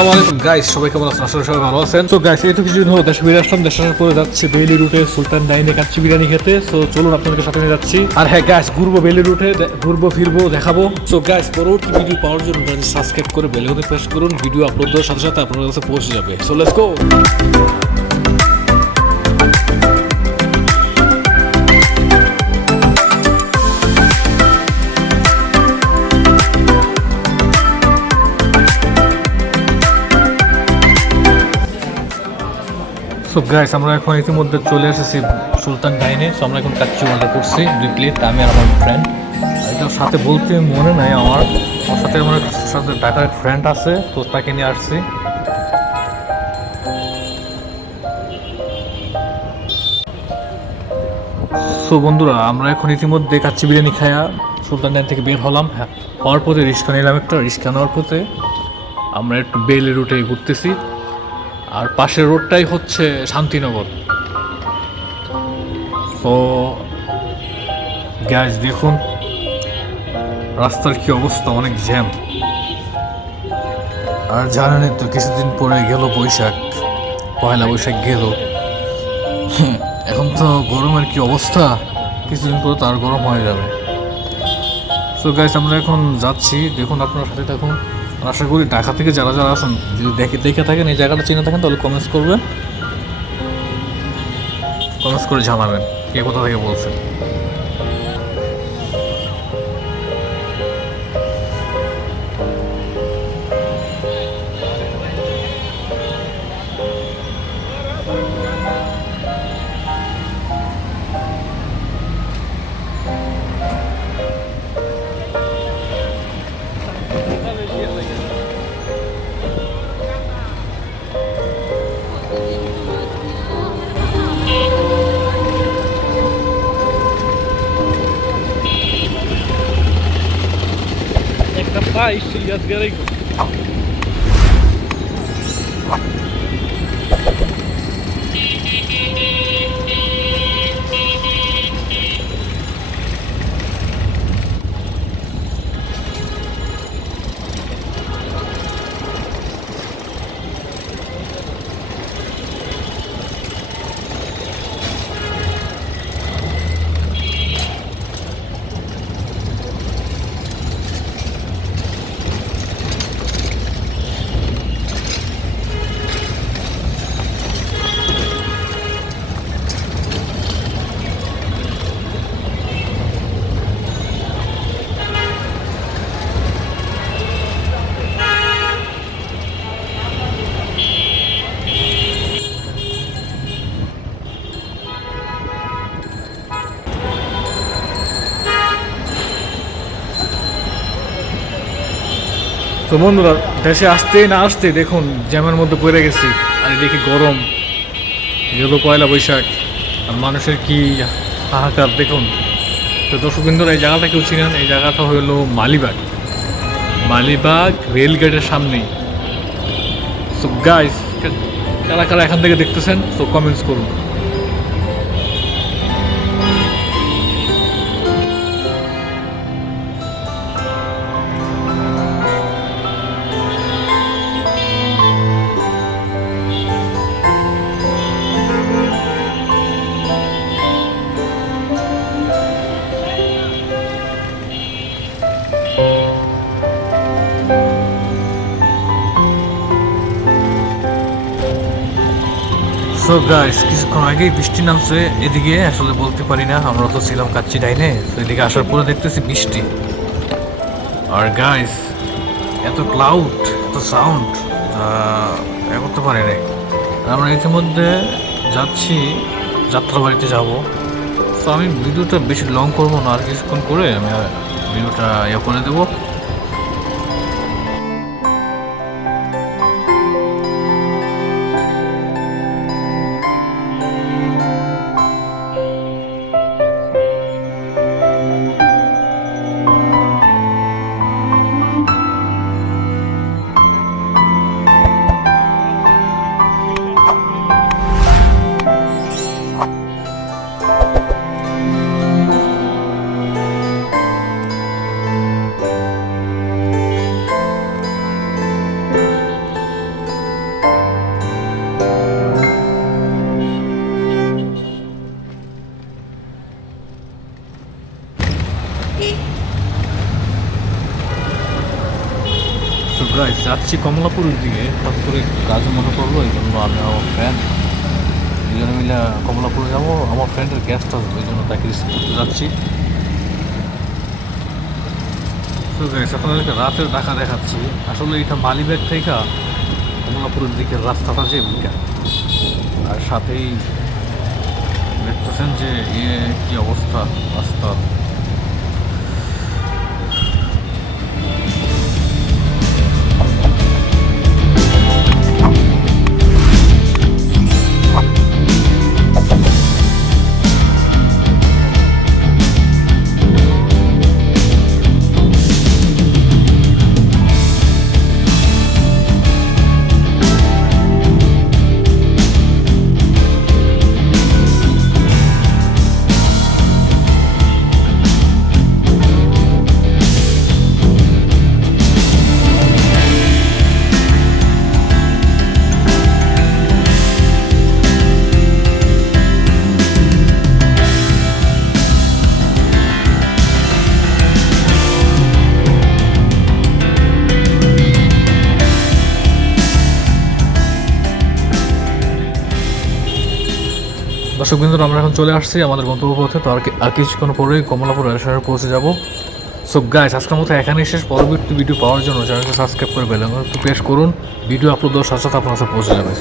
আসসালামু আলাইকুম গাইস, সবাই কেমন আছেন? আসলে সবাই ভালো আছেন। তো গাইস, এই তো কিছুদিন হলো দেশে ফিরে আসলাম। দেশে আসার পরে যাচ্ছি বেইলি রুটে সুলতান ডাইনে কাচ্চি বিরিয়ানি খেতে। সো চলুন আপনাদের সাথে নিয়ে যাচ্ছি। আর হ্যাঁ গাইস, ঘুরবো বেইলি রুটে, ঘুরবো ফিরবো, দেখাবো। সো গাইস, পরবর্তী ভিডিও পাওয়ার জন্য সাবস্ক্রাইব করে বেল আইকনে প্রেস করুন। ভিডিও আপলোড দেওয়ার সাথে সাথে আপনাদের কাছে পৌঁছে যাবে। So let's go. So guys, আমরা এখন ইতিমধ্যে চলে এসেছি সুলতান ডাইনে। সো আমরা এখন কাচ্চি অর্ডার করছি 2 প্লেট, আমি আর আমার ফ্রেন্ড। এটা সাথে বলতে মনে নাই আমার সাথে ঢাকার এক ফ্রেন্ড আছে, তো তাকে নিয়ে আসছি। সো বন্ধুরা, আমরা এখন ইতিমধ্যে কাচ্চি বিরিয়ানি খায়া সুলতান ডাইন থেকে বের হলাম। হ্যাঁ, হওয়ার পথে রিক্সা নিলাম একটা। রিক্সা নেওয়ার পথে আমরা একটু বেইলি রুটে ঘুরতেছি। আর পাশের রোডটাই হচ্ছে শান্তিনগর। তো গ্যাস দেখুন রাস্তার কি অবস্থা, অনেক জ্যাম। আর জানেনই তো, কিছুদিন পরে গেল বৈশাখ, পয়লা বৈশাখ গেল। এখন তো গরমের কি অবস্থা, কিছুদিন পরে তো আর গরম হয়ে যাবে। তো গাইস, আমরা এখন যাচ্ছি, দেখুন আপনার সাথে থাকুন। আশা করি ঢাকা থেকে যারা যারা আছেন, যদি দেখে থাকেন, এই জায়গাটা চিনে থাকেন, তাহলে কমেন্টস করবেন, কমেন্টস করে জানাবেন কে কোথা থেকে বলছেন। Capaz, filha de grego. তো বন্ধুরা, দেশে আসতেই না আসতে দেখুন জ্যামের মধ্যে পড়ে গেছি। আর দেখি গরম, যেহেতু পয়লা বৈশাখ, আর মানুষের কি হাহাকার দেখুন। তো দর্শক বিন্দুরা, এই জায়গাটা কেউ চিনেন? এই জায়গাটা হলো মালিবাগ। মালিবাগ রেলগেটের সামনেই। সো গাইস, কারা কারা এখান থেকে দেখতেছেন, তো কমেন্টস করুন। সো গাইস, কিছুক্ষণ আগেই বৃষ্টি নামছে এদিকে, আসলে বলতে পারি না, আমরা তো ছিলাম কাচ্চি ডাইনে। তো এদিকে আসার পরে দেখতেছি বৃষ্টি। আর গাইস, এত ক্লাউড, এত সাউন্ড এ করতে পারি নাই। আমরা ইতিমধ্যে যাচ্ছি যাত্রাবাড়িতে যাব। তো আমি ভিডিওটা বেশি লং করবো না, আর কিছুক্ষণ করে আমি ভিডিওটা করে দেবো। যাচ্ছি কমলাপুরের দিকে, হঠাৎ করে একটু কাজ মনে করলো, এই জন্য আমি আমার ফ্রেন্ড দুজনে মিলে কমলাপুরে যাবো। আমার ফ্রেন্ডের গেস্ট আসবে, এই জন্য তাকে রিসিভ করতে যাচ্ছি। তো গাইস, আপনাদেরকে রাতের ঢাকা দেখাচ্ছি। আসলে এটা মালিবাগ থেকে কমলাপুরের দিকে রাস্তাটা যে ওইটা, আর সাথেই দেখতেছেন যে কি অবস্থা রাস্তার। দর্শক বিন্দু, আমরা এখন চলে আসছি আমাদের গন্তব্য পথে। তো আর কিছুক্ষণ পরেই কমলাপুর রেল স্টেশনে পৌঁছে যাবো। সো গাইস, আজকের মতো এখানেই শেষ। পরবর্তী ভিডিও পাওয়ার জন্য চ্যানেলটা সাবস্ক্রাইব করে বেল আইকনটি প্রেস করুন। ভিডিও আপলোড দেওয়ার সাথে সাথে আপনার কাছে পৌঁছে যাবে।